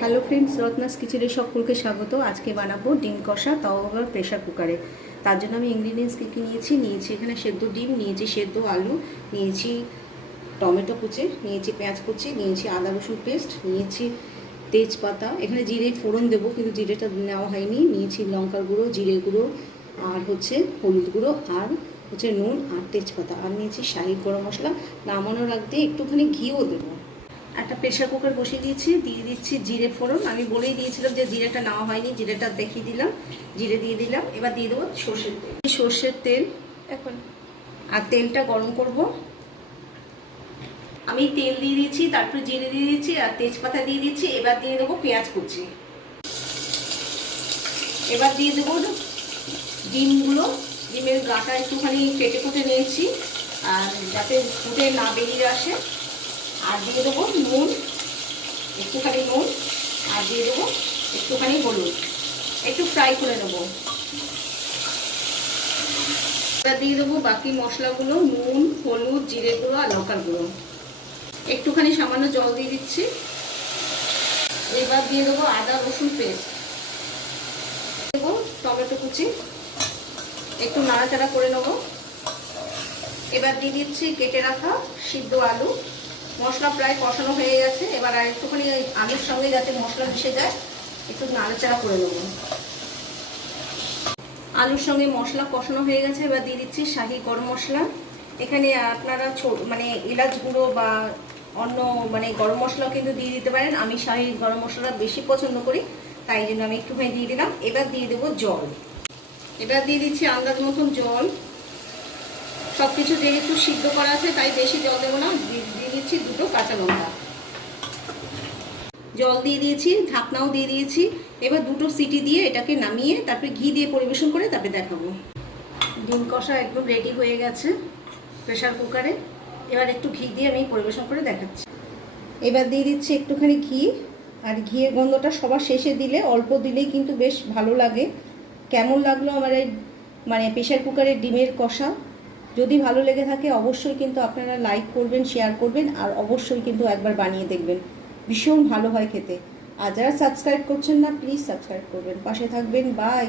Hello friends Ratna's কিচেনে সকলকে স্বাগত। আজকে বানাবো ডিম কষা, তাও আবার প্রেশার কুকারে। তার জন্য আমি ইনগ্রিডিয়েন্টস কী কী নিয়েছি? নিয়েছি এখানে সেদ্ধ ডিম, নিয়েছি সেদ্ধ আলু, নিয়েছি টমেটো কুচি, নিয়েছি পেঁয়াজ কুচি, নিয়েছি আদা রসুন পেস্ট নিয়েছি তেজপাতা। এখানে জিরে ফোড়ন দেবো, কিন্তু জিরেটা নেওয়া হয়নি। নিয়েছি লঙ্কার গুঁড়ো, জিরে গুঁড়ো, আর হচ্ছে হলুদ গুঁড়ো, আর হচ্ছে নুন আর তেজপাতা। আর নিয়েছি শাহি গরম মশলা। নামানোর আগ দিয়ে একটুখানি ঘিও দেবো। একটা প্রেশার কুকার বসিয়ে দিয়েছি দিয়ে দিচ্ছি জিরে ফোড়ন। আমি বলেই দিয়েছিলাম যে জিরেটা নেওয়া হয়নি জিরেটা দেখিয়ে দিলাম জিরে দিয়ে দিলাম। এবার দিয়ে দেবো সর্ষের তেল। সর্ষের তেল এখন। আর তেলটা গরম করব। আমি তেল দিয়ে দিয়েছি তারপর জিরে দিয়ে দিয়েছি আর তেজপাতা দিয়ে দিচ্ছি এবার দিয়ে দেবো পেঁয়াজ কুচি। এবার দিয়ে দেবো ডিমগুলো। ডিমের গাটা একটুখানি কেটে কুটে নিয়েছি আর যাতে ফুটে না বেরিয়ে আসে। আর দিয়ে দেবো নুন, একটুখানি নুন, আর দিয়ে দেবো একটুখানি হলুদ। একটু ফ্রাই করে নেব। এবার দিয়ে দেবো বাকি মশলাগুলো, নুন, হলুদ, জিরে গুঁড়ো আর লঙ্কার গুঁড়ো। একটুখানি সামান্য জল দিয়ে দিচ্ছি। এবার দিয়ে দেবো আদা, রসুন পেস্ট। দেবো টমেটো কুচি। একটু নাড়াচাড়া করে নেব। এবার দিয়ে দিচ্ছি কেটে রাখা সিদ্ধ আলু। মশলা প্রায় কষানো হয়ে গেছে। এবার আর একটুখানি আলুর সঙ্গে যাতে মশলা মিশে যায়, একটু নাড়াচাড়া করে নেব। আলুর সঙ্গে মশলা কষানো হয়ে গেছে। এবার দিয়ে দিচ্ছি শাহি গরম মশলা। এখানে আপনারা মানে এলাচ গুঁড়ো বা অন্য মানে গরম মশলাও কিন্তু দিয়ে দিতে পারেন। আমি শাহি গরম মশলাটা বেশি পছন্দ করি, তাই জন্য আমি একটুখানি দিয়ে দিলাম। এবার দিয়ে দেবো জল। এবার দিয়ে দিচ্ছি আন্দাজ মতন জল। সব কিছু একটু সিদ্ধ করা আছে, তাই বেশি জল দেবো না। দিচ্ছি দুটো কাঁচা লঙ্কা। জল দিয়ে দিয়েছি, ঢাকনাও দিয়ে দিয়েছি। এবার দুটো সিটি দিয়ে এটাকে নামিয়ে তারপরে ঘি দিয়ে পরিবেশন করে তারপরে দেখাবো। ডিম কষা একদম রেডি হয়ে গেছে প্রেশার কুকারে এবার একটু ঘি দিয়ে আমি পরিবেশন করে দেখাচ্ছি। এবার দিয়ে দিচ্ছি একটুখানি ঘি। আর ঘিয়ের গন্ধটা সবার শেষে দিলে, অল্প দিলেই কিন্তু বেশ ভালো লাগে। কেমন লাগল আমার এই মানে প্রেশার কুকারের ডিমের কষা? যদি ভালো লেগে থাকে, অবশ্যই কিন্তু আপনারা লাইক করবেন শেয়ার করবেন, আর অবশ্যই কিন্তু একবার বানিয়ে দেখবেন। ভীষণ ভালো হয় খেতে। আর যারা সাবস্ক্রাইব করছেন না প্লিজ সাবস্ক্রাইব করবেন। পাশে থাকবেন। বাই